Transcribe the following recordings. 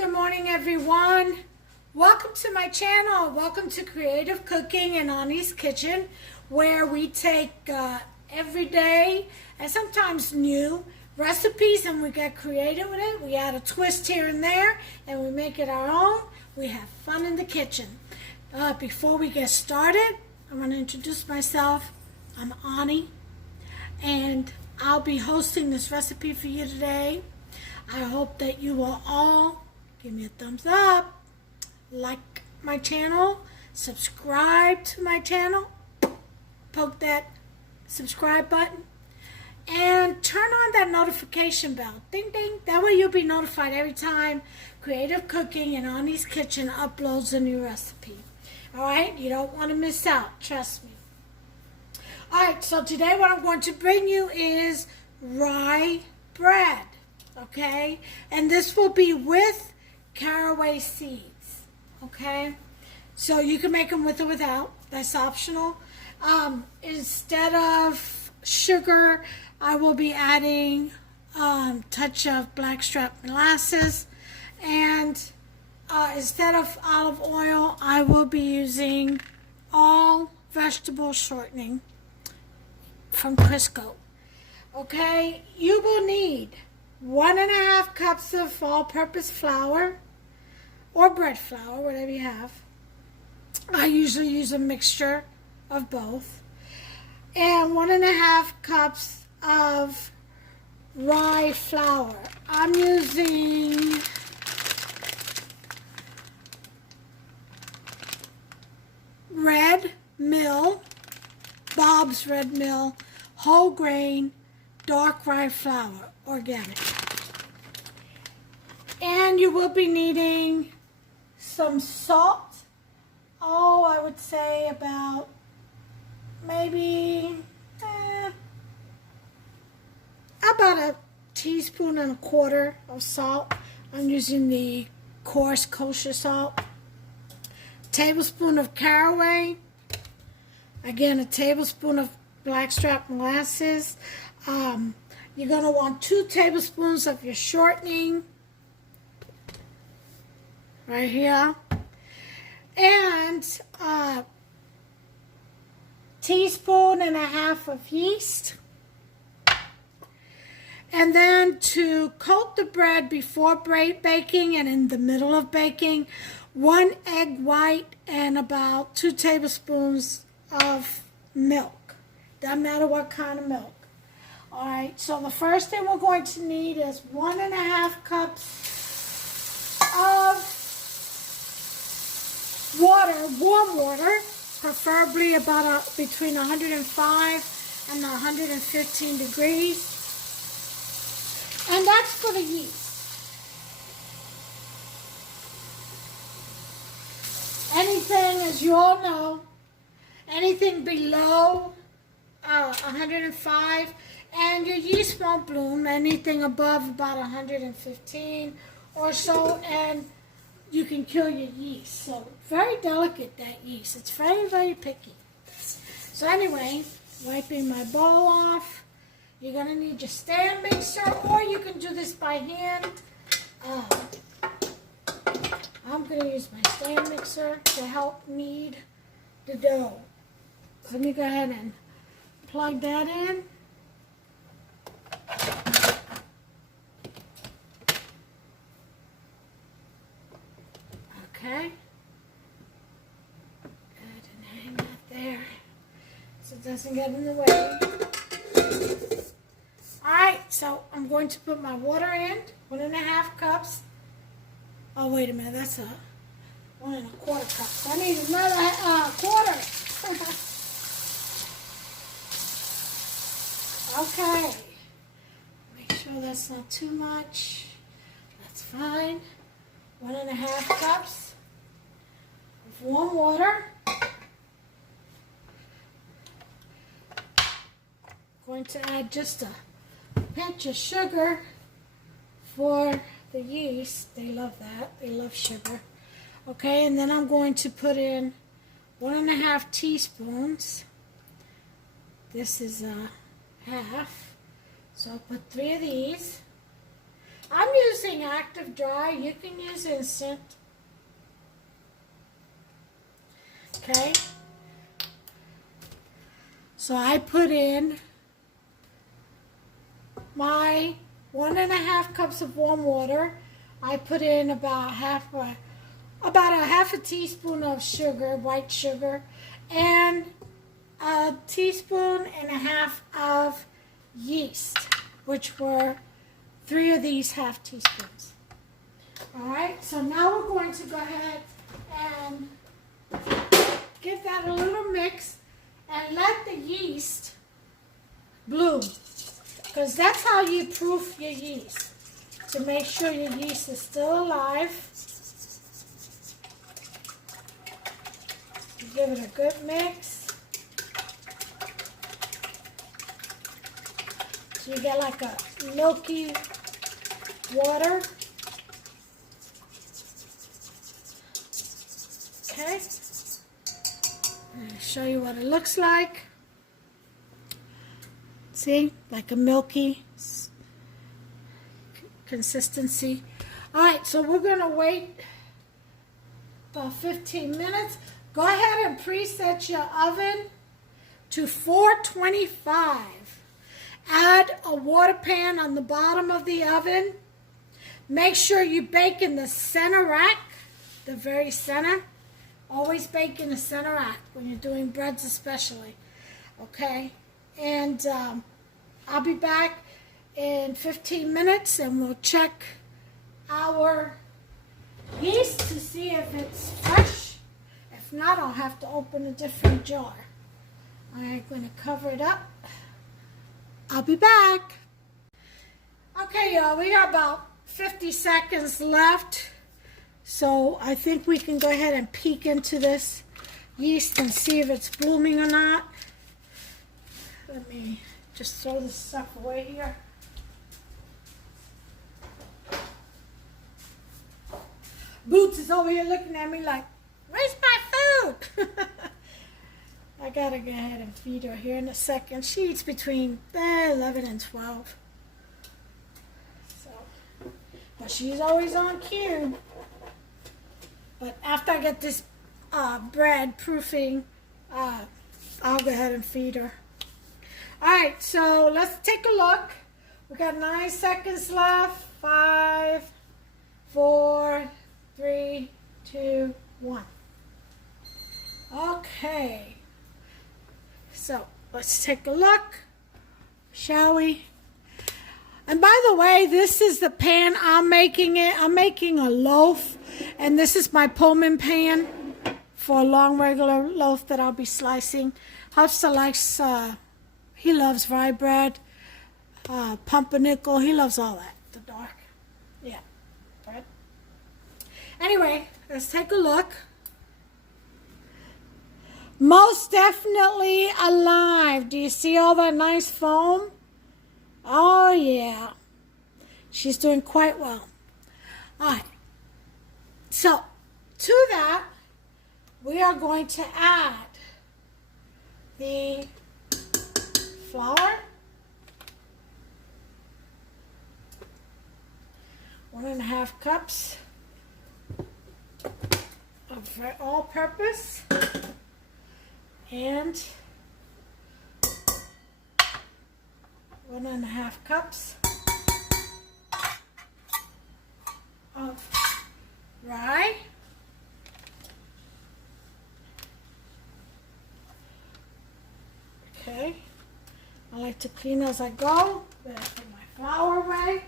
good morning everyone. Welcome to my channel. Welcome to Creative Cooking in Ani's Kitchen, where we take everyday and sometimes new recipes and we get creative with it. We add a twist here and there and we make it our own. We have fun in the kitchen. Before we get started, I'm going to introduce myself. I'm Ani and I'll be hosting this recipe for you today. I hope that you will all give me a thumbs up, like my channel, subscribe to my channel, poke that subscribe button, and turn on that notification bell. Ding ding. That way you'll be notified every time Creative Cooking in Ani's Kitchen uploads a new recipe. Alright, you don't want to miss out, trust me. Alright, so today what I'm going to bring you is rye bread. Okay, and this will be with caraway seeds. Okay, so you can make them with or without, that's optional. Instead of sugar, I will be adding touch of blackstrap molasses, and instead of olive oil, I will be using all vegetable shortening from Crisco. Okay, you will need 1.5 cups of all-purpose flour or bread flour, whatever you have. I usually use a mixture of both. And 1.5 cups of rye flour. I'm using Red Mill, Bob's Red Mill, whole grain, dark rye flour, organic. And you will be needing some salt. Oh, I would say about maybe about 1.25 teaspoons of salt. I'm using the coarse kosher salt. Tablespoon of caraway. Again, a tablespoon of blackstrap molasses. You're going to want 2 tablespoons of your shortening right here, and a 1.5 teaspoons of yeast. And then to coat the bread before baking and in the middle of baking, 1 egg white and about 2 tablespoons of milk. Doesn't matter what kind of milk. Alright, so the first thing we're going to need is 1.5 cups of water, warm water, preferably about between 105 and 115 degrees. And that's for the yeast. Anything, as you all know, anything below 105, and your yeast won't bloom. Anything above about 115 or so, and you can kill your yeast. So very delicate, that yeast. It's very, very picky. So anyway, wiping my bowl off. You're going to need your stand mixer, or you can do this by hand. I'm going to use my stand mixer to help knead the dough. So let me go ahead and plug that in. Okay. Good, and hang that there so it doesn't get in the way. Alright, so I'm going to put my water in, 1.5 cups. Oh, wait a minute, that's 1.25 cups. I need another quarter. Okay. Make sure that's not too much. That's fine. 1.5 cups of warm water. Going to add just a pinch of sugar for the yeast. They love that. They love sugar. Okay, and then I'm going to put in 1.5 teaspoons. This is half. So I'll put 3 of these. I'm using active dry. You can use instant. Okay. So I put in my 1.5 cups of warm water. I put in about a half a teaspoon of sugar, white sugar, and a teaspoon and a half of yeast, which were 3 of these half teaspoons. All right, so now we're going to go ahead and give that a little mix and let the yeast bloom, because that's how you proof your yeast, to make sure your yeast is still alive. You give it a good mix. So you get like a milky water. Okay. I'll show you what it looks like. See, like a milky consistency. All right, so we're gonna wait about 15 minutes. Go ahead and preset your oven to 425. Add a water pan on the bottom of the oven. Make sure you bake in the center rack, the very center. Always bake in the center rack when you're doing breads especially. Okay? And I'll be back in 15 minutes and we'll check our yeast to see if it's fresh. If not, I'll have to open a different jar. I'm going to cover it up. I'll be back. Okay, y'all, we got about 50 seconds left. So I think we can go ahead and peek into this yeast and see if it's blooming or not. Let me just throw this stuff away here. Boots is over here looking at me like, where's my food? I gotta go ahead and feed her here in a second. She eats between 11 and 12. So, but she's always on cue. But after I get this bread proofing, I'll go ahead and feed her. All right, so let's take a look. We got 9 seconds left. 5, 4, 3, 2, 1. Okay. So let's take a look, shall we? And by the way, this is the pan I'm making it. I'm making a loaf, and this is my Pullman pan for a long regular loaf that I'll be slicing. Hufsa likes, he loves rye bread, pumpernickel. He loves all that, the dark, yeah, bread. Anyway, let's take a look. Most definitely alive. Do you see all that nice foam? Oh, yeah. She's doing quite well. All right. So, to that, we are going to add the flour, 1.5 cups of all-purpose, and 1.5 cups of rye, okay. I like to clean as I go. Then I put my flour away.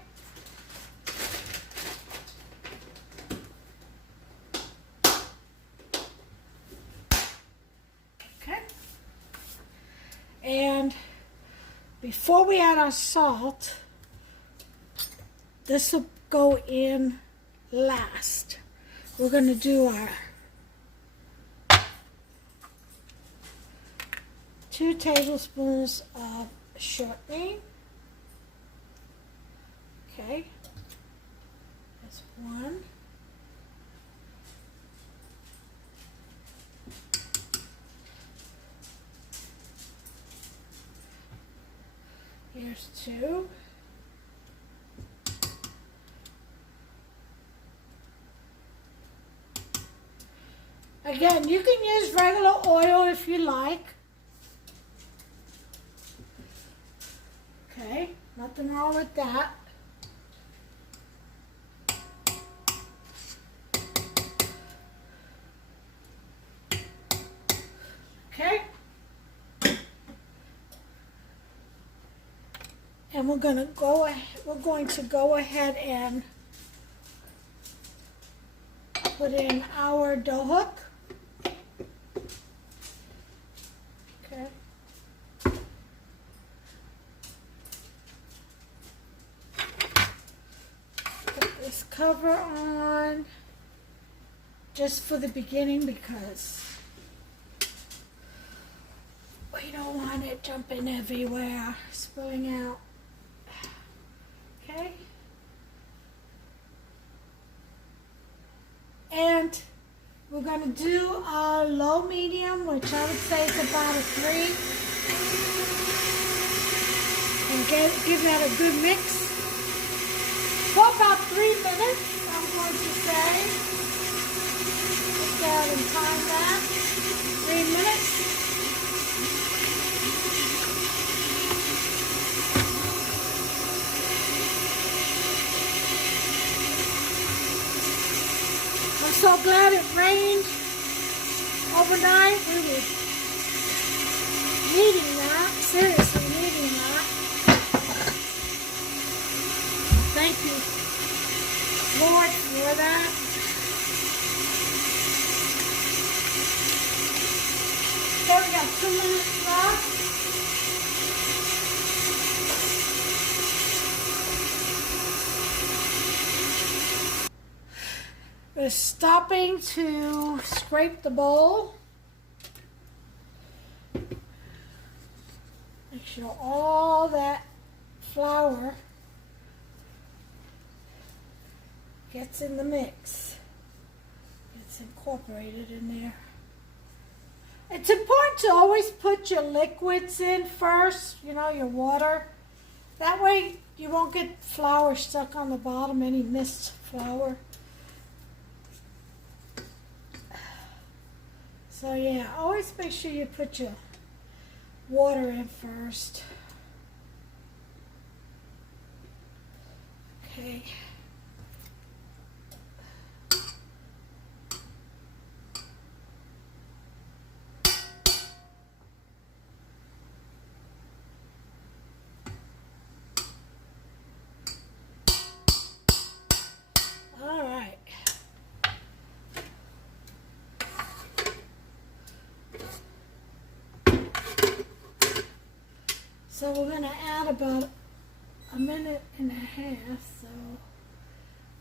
Okay. And before we add our salt, this will go in last. We're going to do our 2 tablespoons of shortening. Okay, that's 1. Here's 2. Again, you can use regular oil if you like. Okay, nothing wrong with that. Okay. And we're going to go ahead and put in our dough hook. Okay. Put this cover on just for the beginning because we don't want it jumping everywhere, spilling out. Okay. And we're going to do a low medium, which I would say is about a 3. And give that a good mix. For about 3 minutes, I'm going to say. Let's go ahead and time that. 3 minutes. I'm so glad it rained overnight. We were needing that, seriously needing that. Thank you, Lord, for that. Okay, we got 2 minutes left. We're stopping to scrape the bowl. Make sure all that flour gets in the mix, gets incorporated in there. It's important to always put your liquids in first, you know, your water. That way you won't get flour stuck on the bottom, any missed flour. So yeah, always make sure you put your water in first. Okay. All right. So we're going to add about a minute and a half. So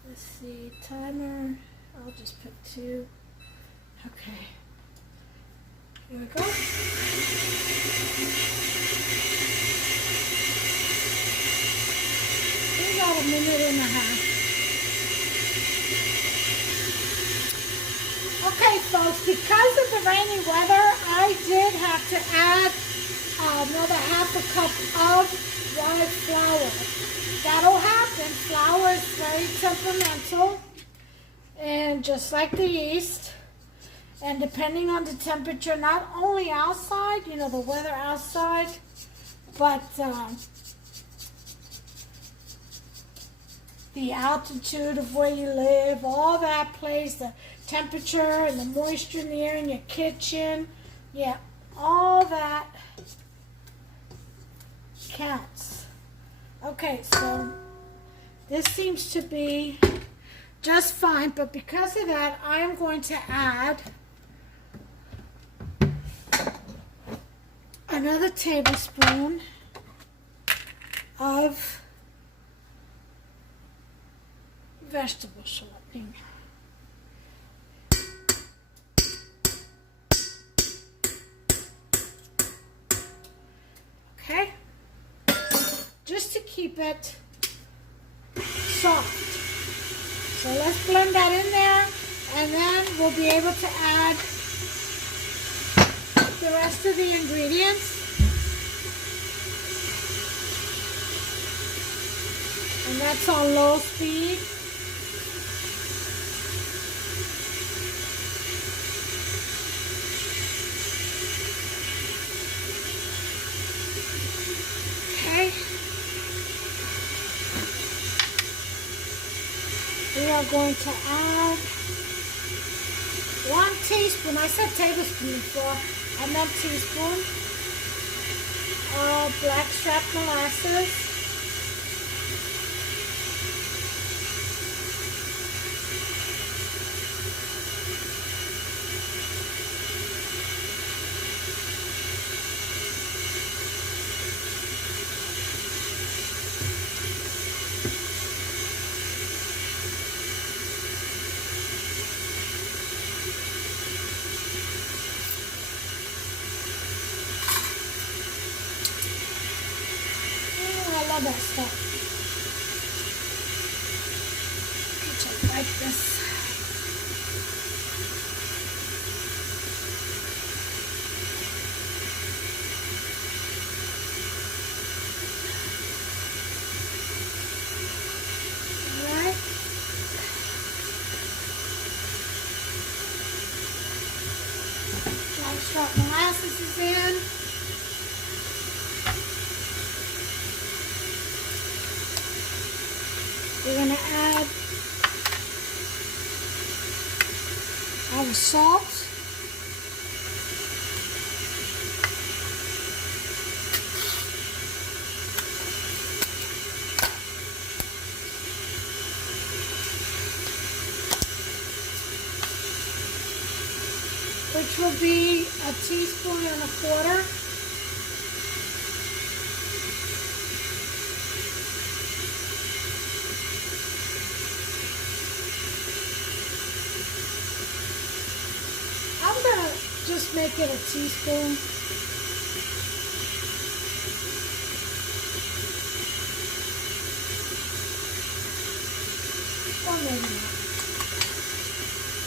let's see, timer, I'll just put 2. Okay, here we go. About a minute and a half. Okay, folks, because of the rainy weather, I did have to add another half a cup of rye flour. That'll happen. Flour is very temperamental, and just like the yeast, and depending on the temperature, not only outside, you know, the weather outside, but the altitude of where you live, all that plays, the temperature and the moisture in the air in your kitchen, yeah, all that counts. Okay, so this seems to be just fine, but because of that, I am going to add another tablespoon of vegetable shortening. Okay, just to keep it soft. So let's blend that in there, and then we'll be able to add the rest of the ingredients. And that's on low speed. are going to add 1 teaspoon, I said tablespoon before, I meant teaspoon, of blackstrap molasses. I love that stuff. Just like this. Alright. Blackstrap molasses is in. We're going to add our salt. Which will be 1.25 teaspoons. I'm going to just make it 1 teaspoon. Or maybe not.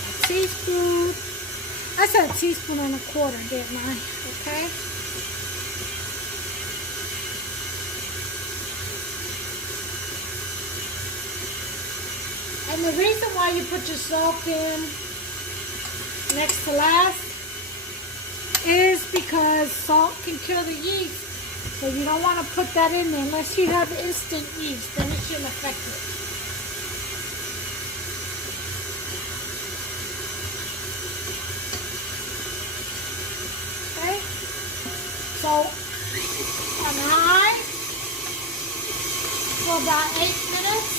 1 teaspoon. I said 1.25 teaspoons, didn't I? Okay. And the reason why you put your salt in next to last is because salt can kill the yeast. So you don't want to put that in there unless you have instant yeast, then it shouldn't affect it. Okay? So on high for about 8 minutes.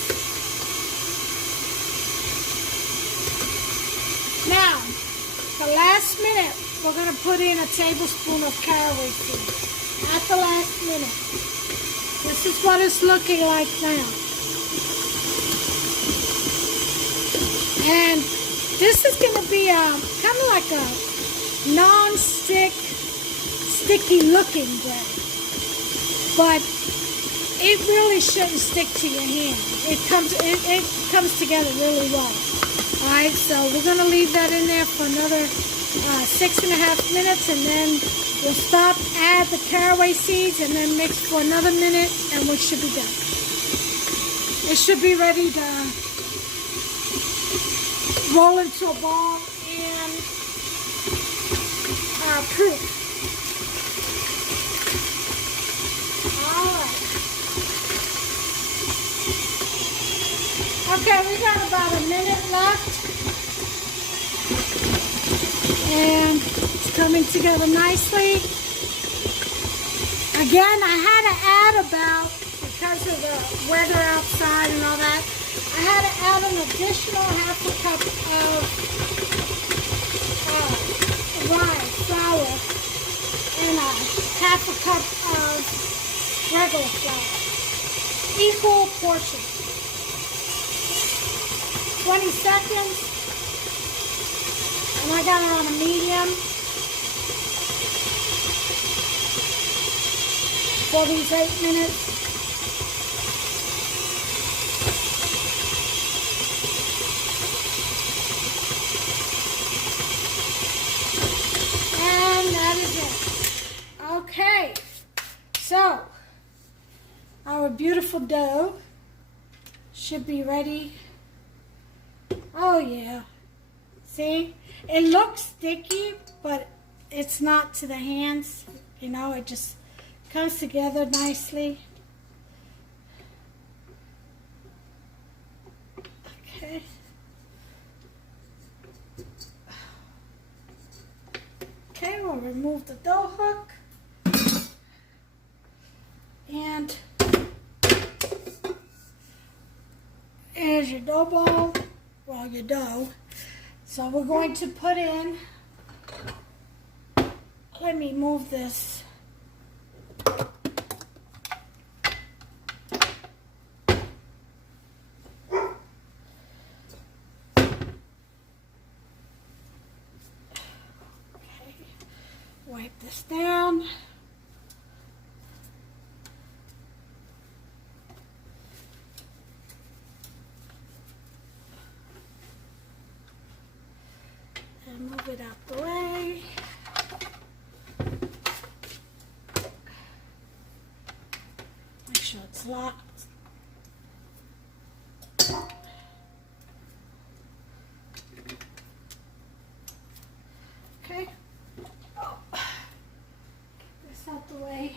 Now, the last minute, we're going to put in 1 tablespoon of caraway seeds. At the last minute. This is what it's looking like now. And this is going to be kind of like a non-stick, sticky looking bread. But it really shouldn't stick to your hand. It comes together really well. Alright, so we're going to leave that in there for another 6.5 minutes, and then we'll stop, add the caraway seeds, and then mix for another minute, and we should be done. It should be ready to roll into a ball and proof. Alright. Okay, we got about a minute left. And it's coming together nicely. Again, I had to add about, because of the weather outside and all that, I had to add an additional 1/2 cup of rye flour and 1/2 cup of regular flour. Equal portion. 20 seconds. And I got it on a medium for these 8 minutes. And that is it. Okay, so our beautiful dough should be ready. Oh yeah, see? It looks sticky, but it's not to the hands. You know, it just comes together nicely. Okay. Okay, we'll remove the dough hook. And here's your dough ball, well, your dough. So we're going to put in, let me move this. Wipe this down. And move it out the way. Make sure it's locked. Okay. Out the way.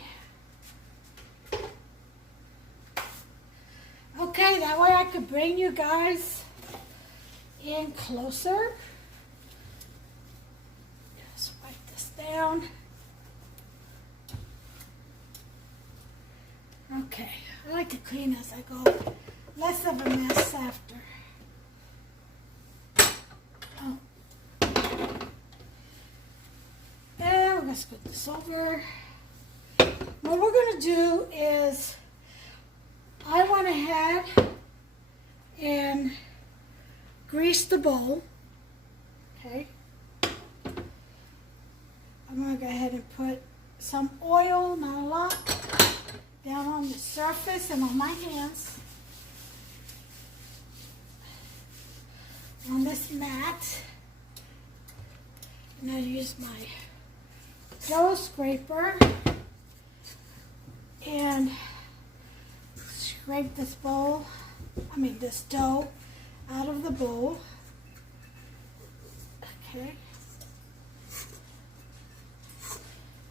Okay, that way I could bring you guys in closer. Just wipe this down. Okay, I like to clean as I go. Less of a mess after. Oh. And we're going to scoot this over. What we're going to do is, I went ahead and greased the bowl. Okay. I'm going to go ahead and put some oil, not a lot, down on the surface and on my hands. On this mat. And I use my dough scraper. And scrape this this dough out of the bowl. Okay.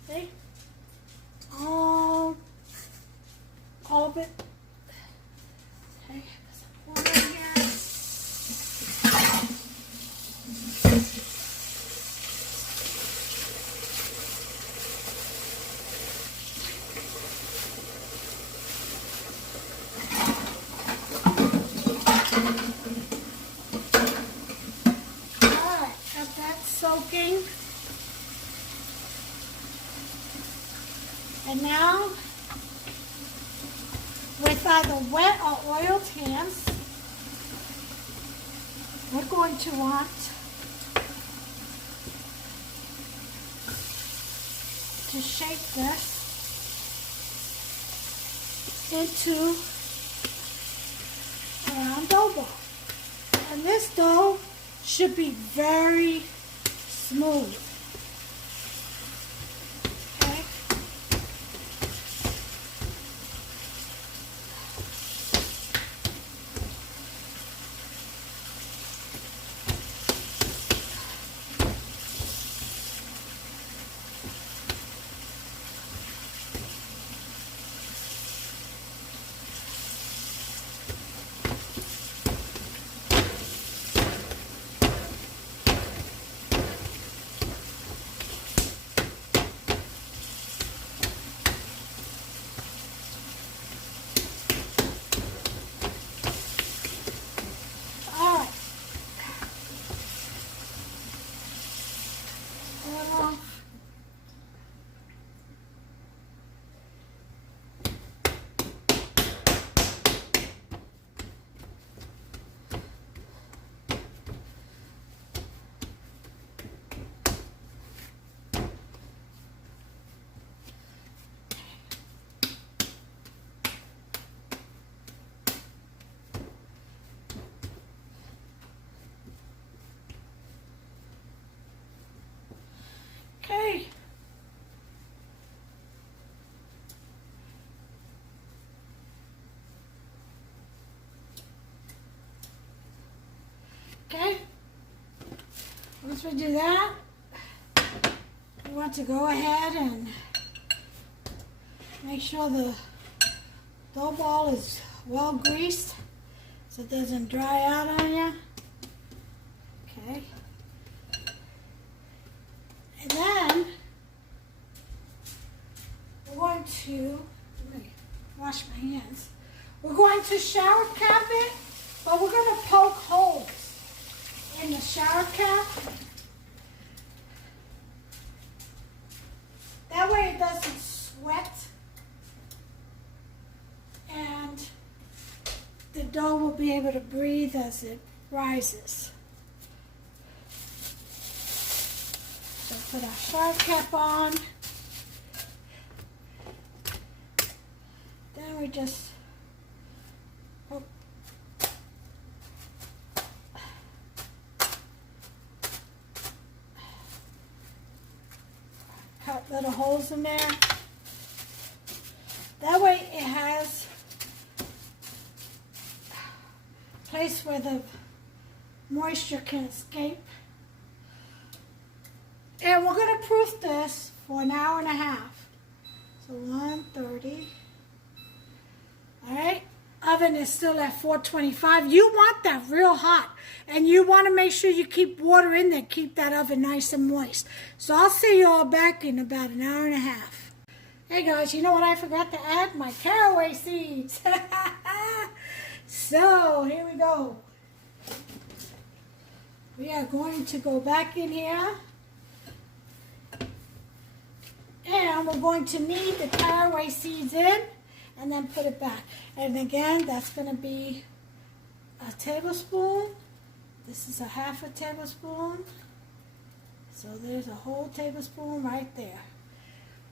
Okay. All of it. Okay. Put some water in here. Soaking. And now, with either wet or oiled hands, we're going to want to shape this into a round dough ball. And this dough should be very smooth. Okay. Okay. Okay. Once we do that, we want to go ahead and make sure the dough ball is well greased so it doesn't dry out on you. Okay. And then to, let me wash my hands. We're going to shower cap it, but we're going to poke holes in the shower cap. That way it doesn't sweat and the dough will be able to breathe as it rises. So put our shower cap on. Then we just cut little holes in there. That way it has a place where the moisture can escape. And we're going to proof this for an hour and a half. So 130. Alright, oven is still at 425. You want that real hot. And you want to make sure you keep water in there. Keep that oven nice and moist. So I'll see you all back in about an hour and a half. Hey guys, you know what I forgot to add? My caraway seeds. So, here we go. We are going to go back in here. And we're going to knead the caraway seeds in and then put it back. And again, that's going to be a tablespoon. This is a half a tablespoon. So there's a whole tablespoon right there.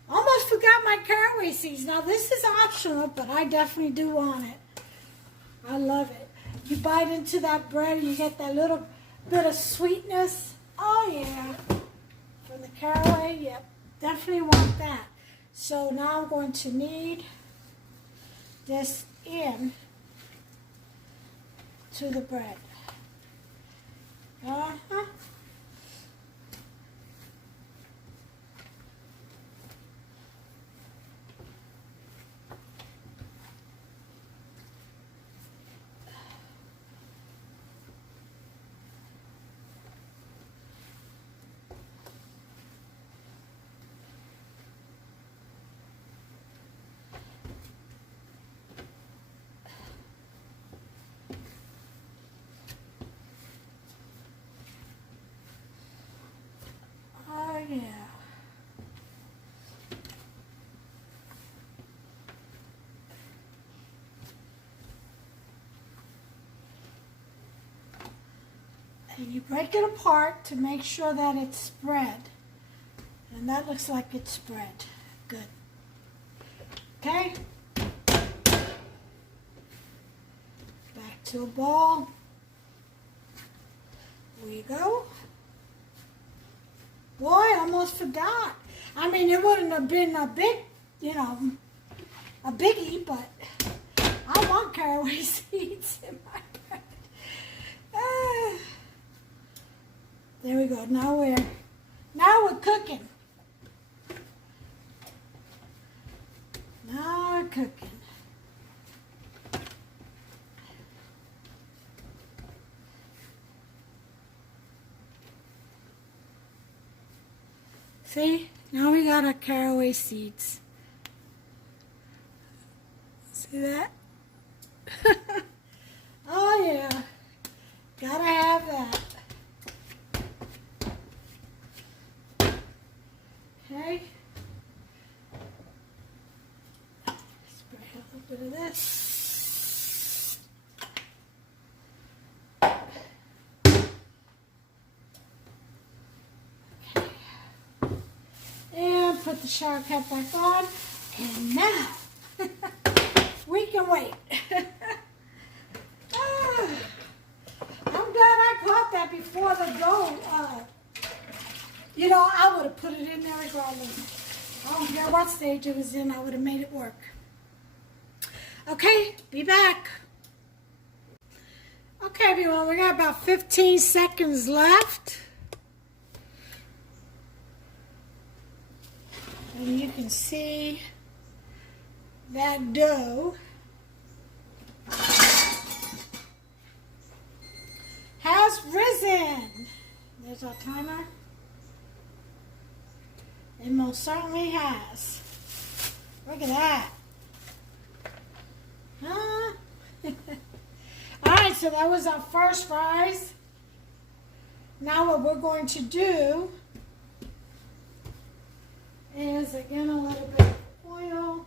Almost forgot my caraway seeds. Now this is optional, but I definitely do want it. I love it. You bite into that bread and you get that little bit of sweetness. Oh yeah. From the caraway, yep. Definitely want that. So now I'm going to knead this in to the bread. Yeah. And you break it apart to make sure that it's spread. And that looks like it's spread. Good. Okay. Back to a ball. There you go. Boy, I almost forgot. I mean, it wouldn't have been a big, a biggie, but I want caraway seeds in my bread. There we go. Now we're cooking. Now we're cooking. See, now we got our caraway seeds. See that? Oh yeah, gotta have that. Okay. Spray a little bit of this. Put the shower cap back on, and now we can wait. I'm glad I caught that before the dough. I would have put it in there regardless. I don't care what stage it was in, I would have made it work. Okay, be back. Okay, everyone, we got about 15 seconds left. And you can see that dough has risen. There's our timer. It most certainly has. Look at that. Huh? Alright, so that was our first fries. Now what we're going to do is, again, a little bit of oil.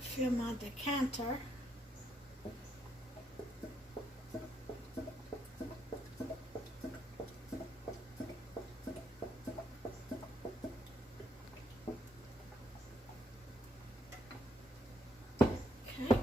Fill my decanter. Okay.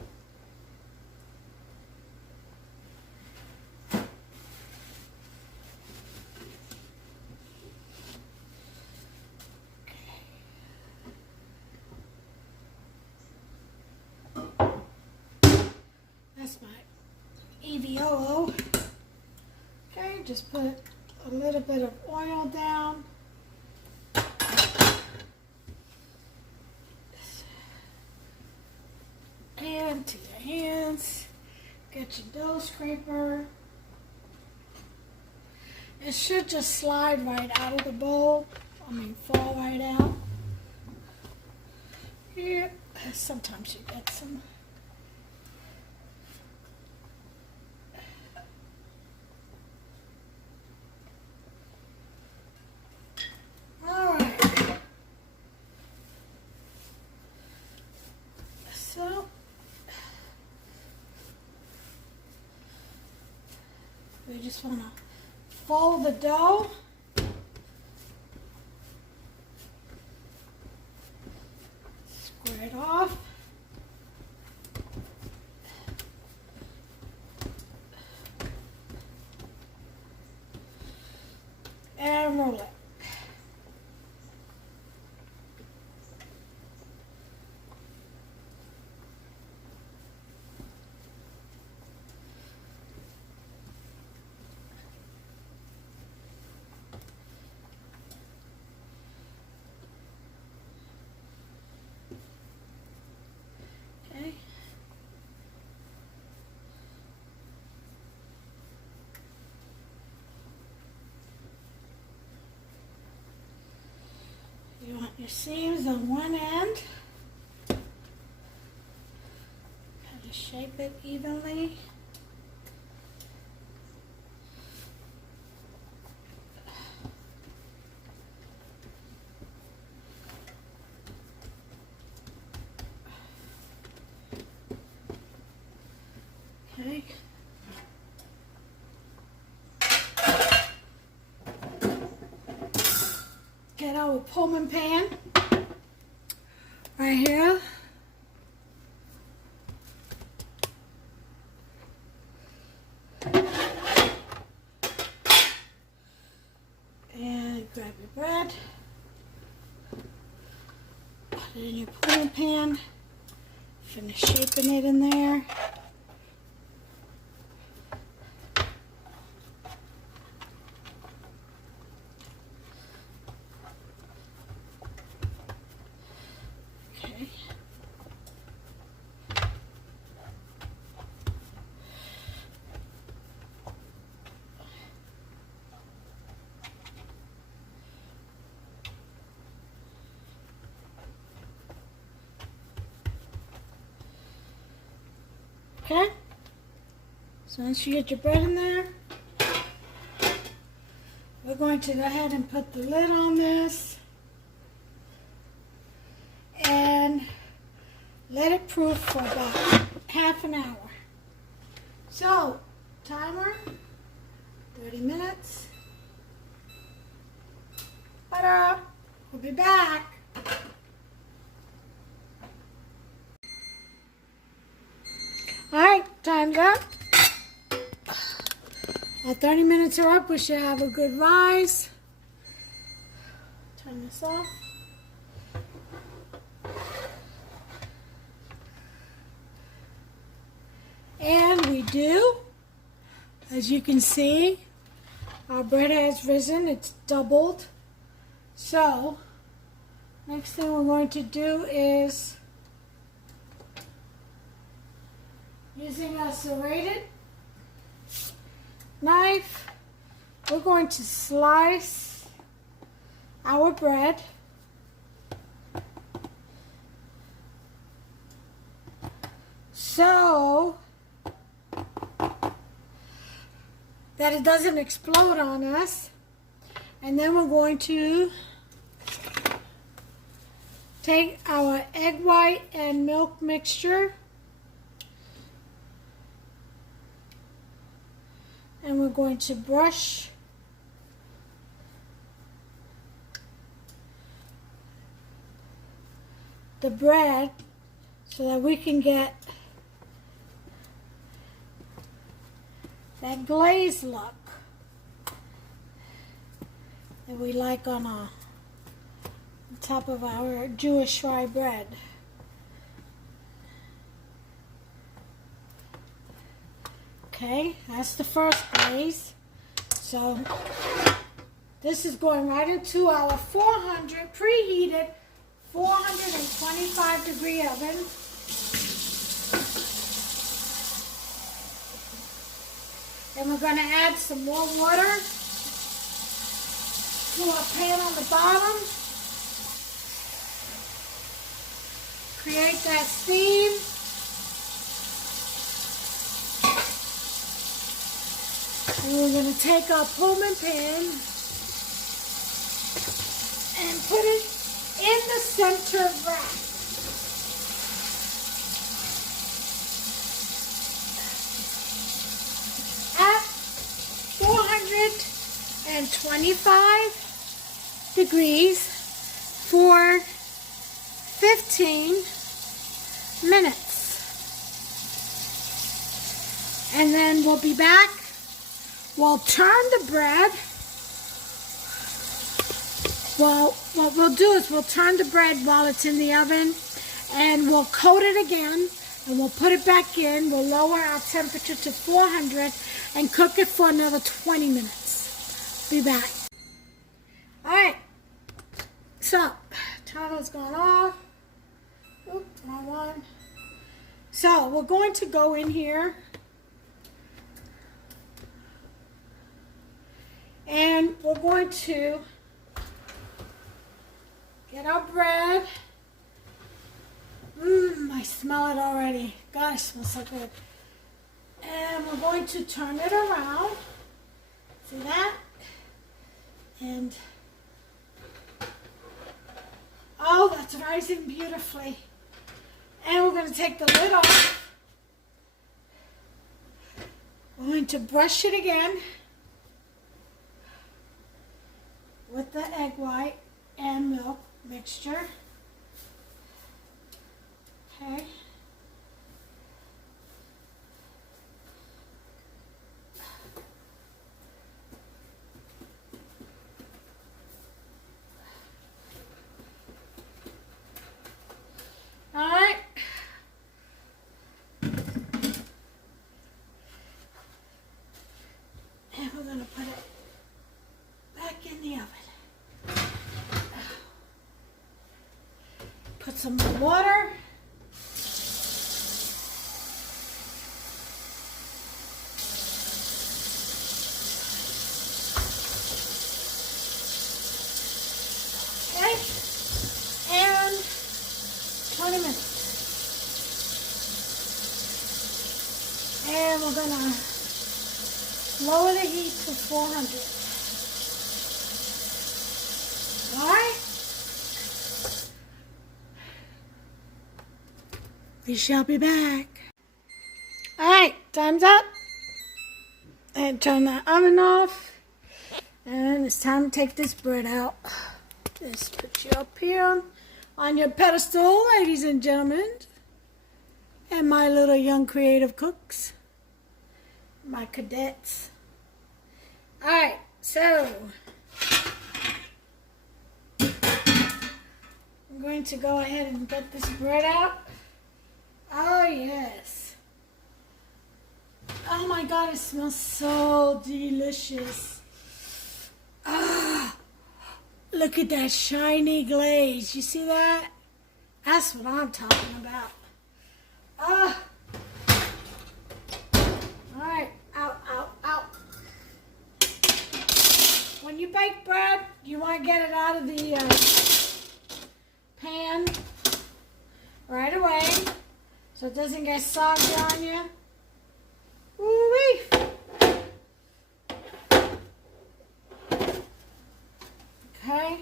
That's my EVOO. Okay, just put a little bit of oil down. And to your hands, get your dough scraper. It should just slide right out of the bowl. Fall right out. Here, sometimes you get some. We just want to fold the dough. Square it off. And roll it. You want your seams on one end. Kind of shape it evenly. Okay. Get our Pullman pan right here. And grab your bread. Put it in your Pullman pan. Finish shaping it in there. Okay, so once you get your bread in there, we're going to go ahead and put the lid on this and let it proof for about half an hour. So, timer, 30 minutes. Ta-da! We'll be back. Alright, time's up. Our 30 minutes are up. We should have a good rise. Turn this off. And we do. As you can see, our bread has risen. It's doubled. So, next thing we're going to do is Using a serrated knife, we're going to slice our bread. So that it doesn't explode on us. And then we're going to take our egg white and milk mixture and we're going to brush the bread so that we can get that glazed look that we like on top of our Jewish rye bread. Okay, that's the first glaze. So this is going right into our preheated 425 degree oven. Then we're going to add some more water to our pan on the bottom. Create that steam. And we're going to take our Pullman pan and put it in the center rack. At 425 degrees for 15 minutes. And then we'll be back. We'll turn the bread. Well, what we'll do is we'll turn the bread while it's in the oven and we'll coat it again and we'll put it back in. We'll lower our temperature to 400 and cook it for another 20 minutes. Be back. Alright, so timer's gone off. Oops, wrong one. So we're going to go in here and we're going to get our bread. I smell it already. Gosh, it smells so good. And we're going to turn it around. See that? And oh, that's rising beautifully. And we're going to take the lid off. We're going to brush it again with the egg white and milk mixture. Okay. All right. And we're going to put it back in the oven. Put some more water. Okay. And 20 minutes. And we're going to lower the heat to 400. All right? We shall be back. All right, time's up. And turn the oven off. And it's time to take this bread out. Just put you up here on your pedestal, ladies and gentlemen. And my little young creative cooks. My cadets. All right, so I'm going to go ahead and get this bread out. Oh, yes. Oh, my God, it smells so delicious. Ah, look at that shiny glaze. You see that? That's what I'm talking about. Ah, right, out, out, out. When you bake bread, you want to get it out of the pan right away so it doesn't get soggy on you. Woo-wee. Okay.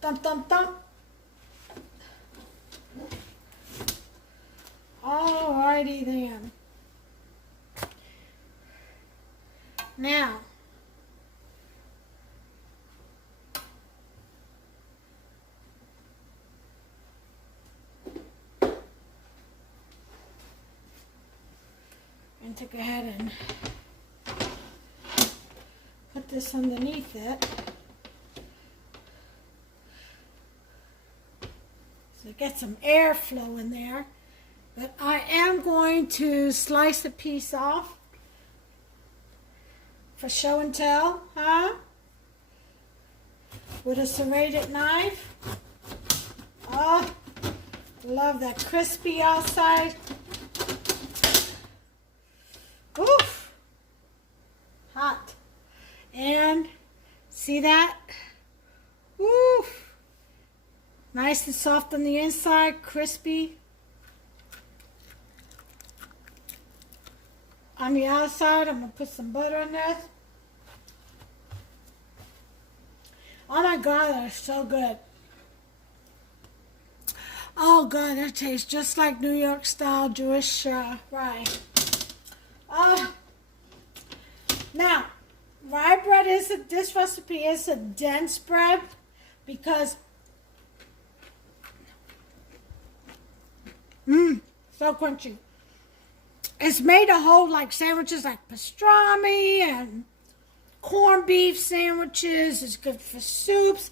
Thump, thump, thump. Alrighty then. Now, and to go ahead and put this underneath it. So get some airflow in there. But I am going to slice a piece off for show and tell, huh? With a serrated knife. Oh, love that crispy outside. Oof, hot. And see that? Oof, nice and soft on the inside, crispy on the outside. I'm gonna put some butter in this. Oh my God, that's so good. Oh God, that tastes just like New York style Jewish rye. Now, rye bread this recipe is a dense bread because so crunchy. It's made to hold like sandwiches like pastrami and corned beef sandwiches. It's good for soups.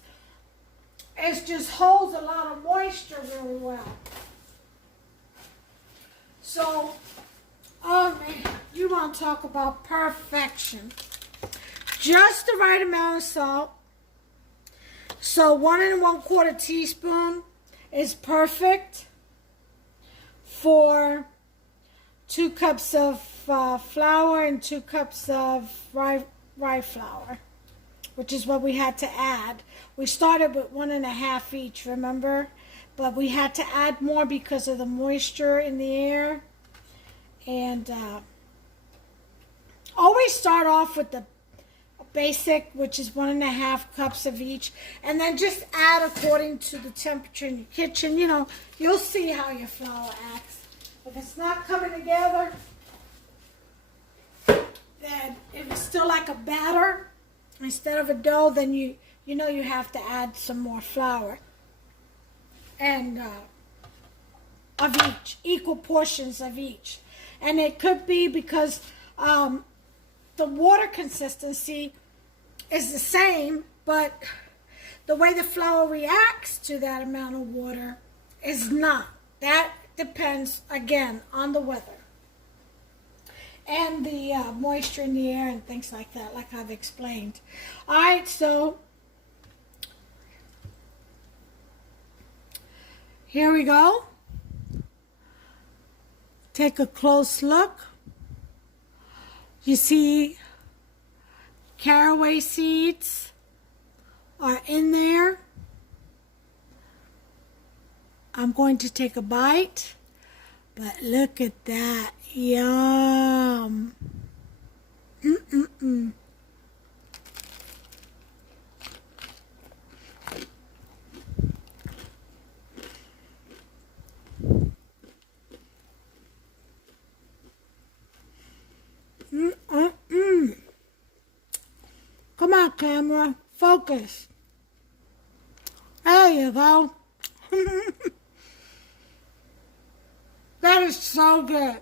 It just holds a lot of moisture really well. So, oh man, you want to talk about perfection. Just the right amount of salt. So 1 1/4 teaspoon is perfect for 2 cups of flour and 2 cups of rye flour, which is what we had to add. We started with 1 1/2 each, remember? But we had to add more because of the moisture in the air. And always start off with the basic, which is 1 1/2 cups of each, and then just add according to the temperature in your kitchen. You know, you'll see how your flour acts. If it's not coming together, then if it's still like a batter instead of a dough, then you know you have to add some more flour. And of each, equal portions of each. And it could be because the water consistency is the same, but the way the flour reacts to that amount of water is not. That depends, again, on the weather and the moisture in the air and things like that, like I've explained. All right, so here we go. Take a close look. You see caraway seeds are in there. I'm going to take a bite, but look at that. Yum. Mm-mm-mm. Mm-mm-mm. Come on, camera. Focus. There you go. That is so good.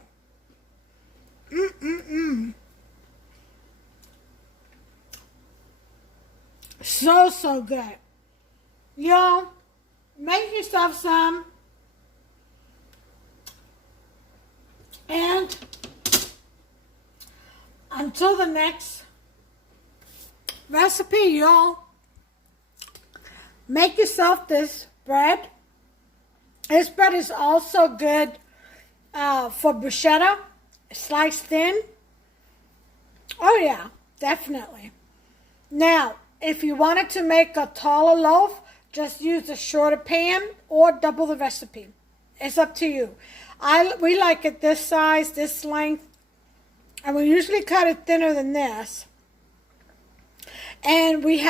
So good. Y'all, make yourself some. And until the next recipe, y'all, make yourself this bread. This bread is also good for bruschetta, sliced thin. Oh yeah, definitely. Now, if you wanted to make a taller loaf, just use a shorter pan or double the recipe. It's up to you. We like it this size, this length, and we usually cut it thinner than this. And we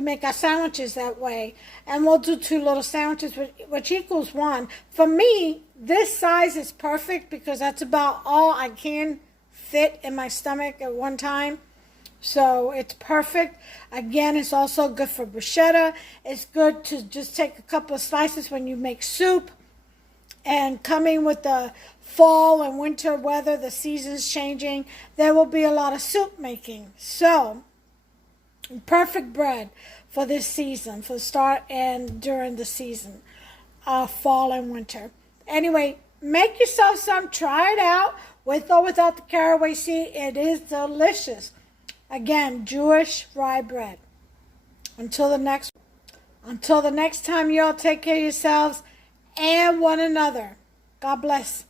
make our sandwiches that way, and we'll do 2 little sandwiches, which equals 1. For me, this size is perfect because that's about all I can fit in my stomach at one time. So it's perfect. Again, it's also good for bruschetta. It's good to just take a couple of slices when you make soup. And coming with the fall and winter weather, the seasons changing, there will be a lot of soup making. So, perfect bread for this season, for the start and during the season, fall and winter. Anyway, make yourself some. Try it out with or without the caraway seed. It is delicious. Again, Jewish rye bread. Until the next time, y'all take care of yourselves and one another. God bless.